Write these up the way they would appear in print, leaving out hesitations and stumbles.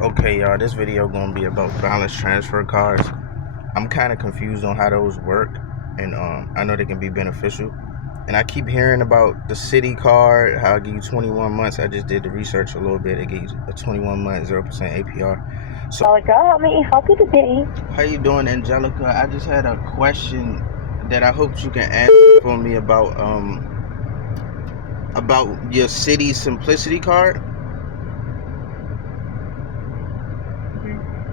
Okay, y'all, this video gonna be about balance transfer cards. I'm kind of confused on how those work, and I know they can be beneficial. And I keep hearing about the city card, how I give you 21 months. I just did the research a little bit. It gave you a 21-month 0% APR. So, Angelica, how may I help you today? how you doing, Angelica? I just had a question that I hope you can answer for me about your city simplicity card.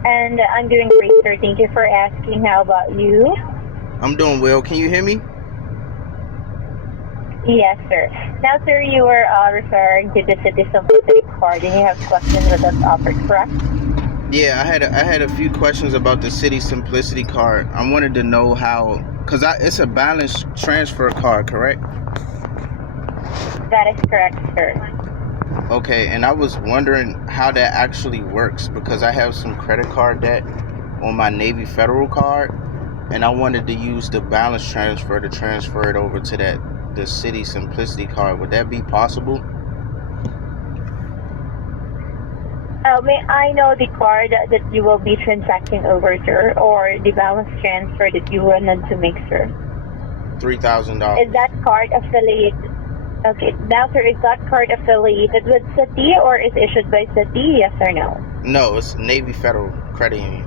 And I'm doing great, sir. Thank you for asking. How about you? I'm doing well. Can you hear me? Yes, sir. Now, sir, you were referring to the Citi Simplicity card, and you have questions with us offered, correct? Yeah, I had a few questions about the City Simplicity card. I wanted to know how, cause it's a balance transfer card, correct? That is correct, sir. Okay, and I was wondering how that actually works because I have some credit card debt on my Navy Federal card, and I wanted to use the balance transfer to transfer it over to the City Simplicity card. Would that be possible? May I know the card that you will be transacting over, sir, or the balance transfer that you wanted to make, sir? $3,000. Is that card affiliated? Okay, now, sir, is that card affiliated with Citi or is issued by Citi? Yes or no? No, it's Navy Federal Credit Union.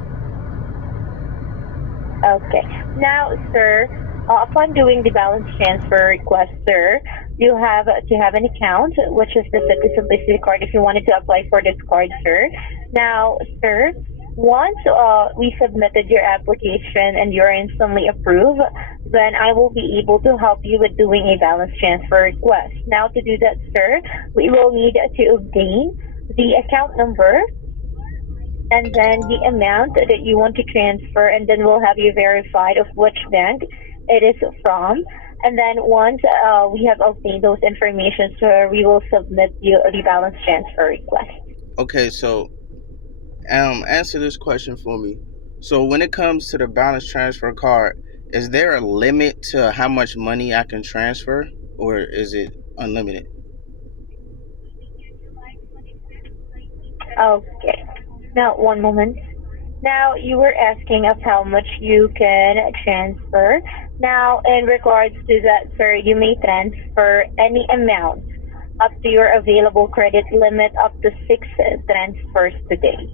Okay. Now, sir, upon doing the balance transfer request, sir, you have to have an account, which is the Citi Simplicity card if you wanted to apply for this card, sir. Now, sir, once we submitted your application and you're instantly approved, then I will be able to help you with doing a balance transfer request. Now, to do that, sir, we will need to obtain the account number and then the amount that you want to transfer, and then we'll have you verified of which bank it is from. And then once we have obtained those information, sir, we will submit you the balance transfer request. Okay, so answer this question for me. So when it comes to the balance transfer card, is there a limit to how much money I can transfer, or is it unlimited? Okay. Now, one moment. Now, you were asking us how much you can transfer. Now, in regards to that, sir, you may transfer any amount up to your available credit limit up to 6 transfers today.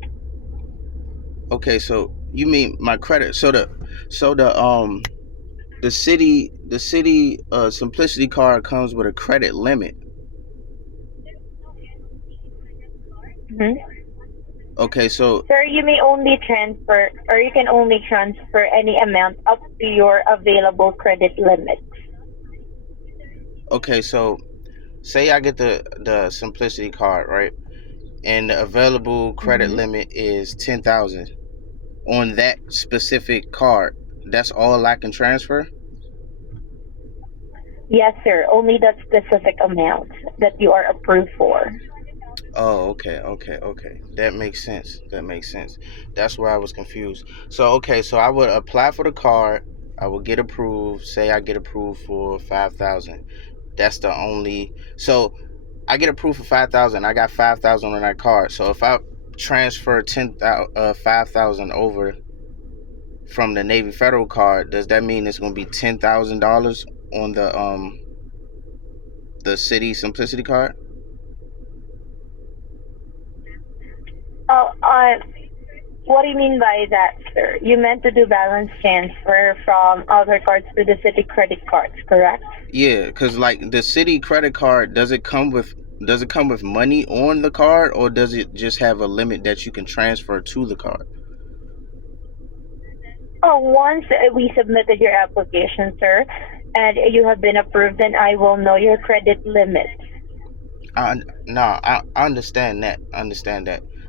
Okay, so you mean my credit? So the city simplicity card comes with a credit limit. Mhm. Okay, so Sir, you may only transfer, or you can only transfer any amount up to your available credit limit. so say I get the simplicity card, right? And the available credit Mm-hmm. limit is 10,000 on that specific card. That's all I can transfer? Yes, sir. Only that specific amount that you are approved for. Oh, okay. That makes sense. That's where I was confused. So, okay, so I would apply for the card. I would get approved. Say I get approved for 5,000. That's the only. So I get approved for 5,000. I got 5,000 on that card. So if I transfer 5,000 over from the Navy Federal card, does that mean it's going to be $10,000 on the City Simplicity card? Oh, what do you mean by that, sir? You meant to do balance transfer from other cards to the city credit cards, correct? Yeah, cause like the city credit card, does it come with money on the card, or does it just have a limit that you can transfer to the card? Oh, once we submitted your application, sir, and you have been approved, then I will know your credit limit. I understand that.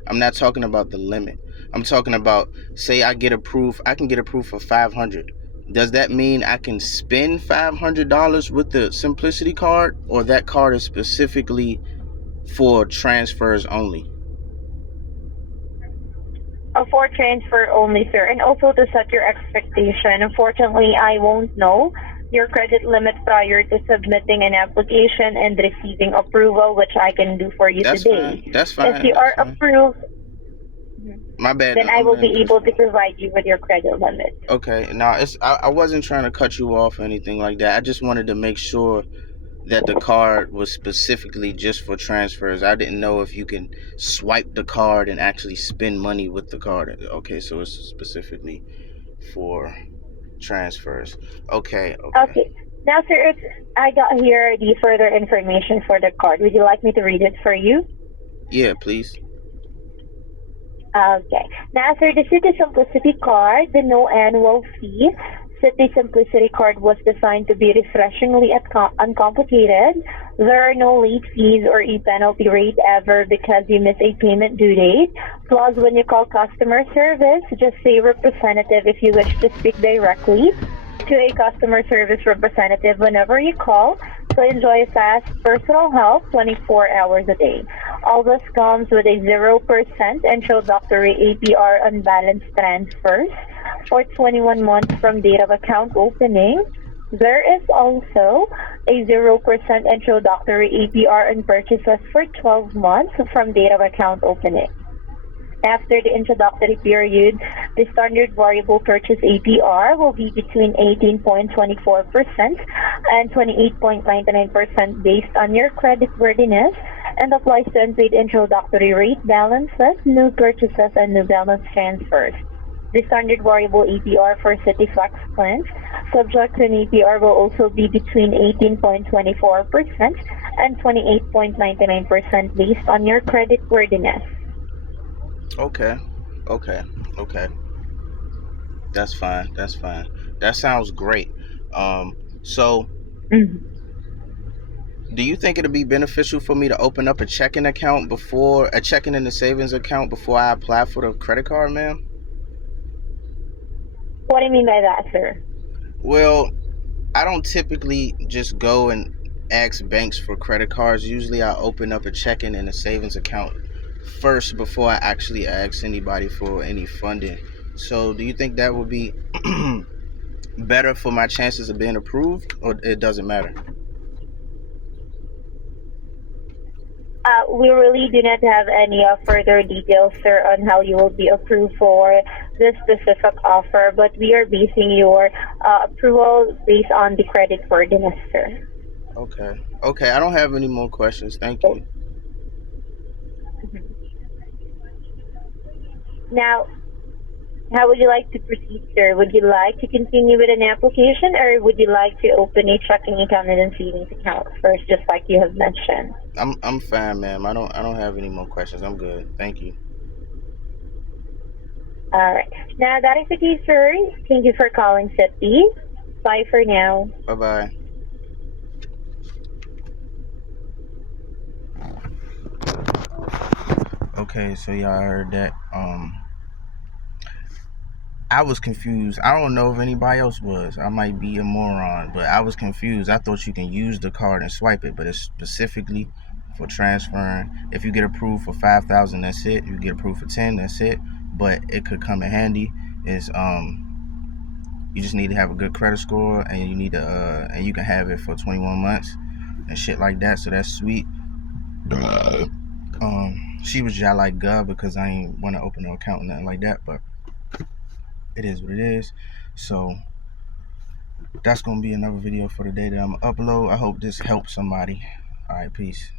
I'm not talking about the limit. I'm talking about, say I get approved, I can get approved for 500. Does that mean I can spend $500 with the Simplicity card, or that card is specifically for transfers only? For transfer only, sir, and also to set your expectation. Unfortunately, I won't know your credit limit prior to submitting an application and receiving approval, which I can do for you That's today. fine. That's If fine. you That's are fine. approved, My bad. Then I I'm will the be able to interruption. provide you with your credit limit. Okay. Now I wasn't trying to cut you off or anything like that. I just wanted to make sure that the card was specifically just for transfers. I didn't know if you can swipe the card and actually spend money with the card. Okay, so it's specifically for transfers. Okay, okay. Okay. Now, sir, I got here the further information for the card. Would you like me to read it for you? Yeah, please. Okay. Now, sir, the Citi Simplicity card, the no annual fee. Citi Simplicity card was designed to be refreshingly uncomplicated. There are no late fees or e-penalty rate ever because you miss a payment due date. Plus, when you call customer service, just say representative if you wish to speak directly to a customer service representative whenever you call. So enjoy fast personal help 24 hours a day. All this comes with a 0% introductory APR on balance transfers for 21 months from date of account opening. There is also a 0% introductory APR on purchases for 12 months from date of account opening. After the introductory period, the standard variable purchase APR will be between 18.24% and 28.99% based on your creditworthiness and applies to unpaid introductory rate balances, new purchases, and new balance transfers. The standard variable APR for CitiFlex plans, subject to an APR, will also be between 18.24% and 28.99% based on your creditworthiness. Okay. Okay. Okay. That's fine. That's fine. That sounds great. So Mhm. do you think it'd be beneficial for me to open up a checking account before a checking and a savings account before I apply for the credit card, ma'am? What do you mean by that, sir? Well, I don't typically just go and ask banks for credit cards. Usually I open up a checking and a savings account first before I actually ask anybody for any funding. So do you think that would be better for my chances of being approved, or it doesn't matter? We really do not have any further details, sir, on how you will be approved for this specific offer, but we are basing your approval based on the credit worthiness, sir. Okay. Okay, I don't have any more questions. Thank So, you. mhm. Now, how would you like to proceed, sir? Would you like to continue with an application, or would you like to open a checking account and a savings account first, just like you have mentioned? I'm fine, ma'am. I don't have any more questions. I'm good. Thank you. All right. Now, that is the case, sir. Thank you for calling City. Bye for now. Bye bye. Okay, so y'all heard that. I was confused. I don't know if anybody else was. I might be a moron, but I was confused. I thought you can use the card and swipe it, but it's specifically for transferring. If you get approved for 5,000, that's it. You get approved for 10, that's it. But it could come in handy. Is you just need to have a good credit score, and you need to and you can have it for 21 months and shit like that. So that's sweet. She was just like God because I ain't want to open no account or nothing like that, but it is what it is. So that's gonna be another video for the day that I'm gonna upload. I hope this helps somebody. All right, peace.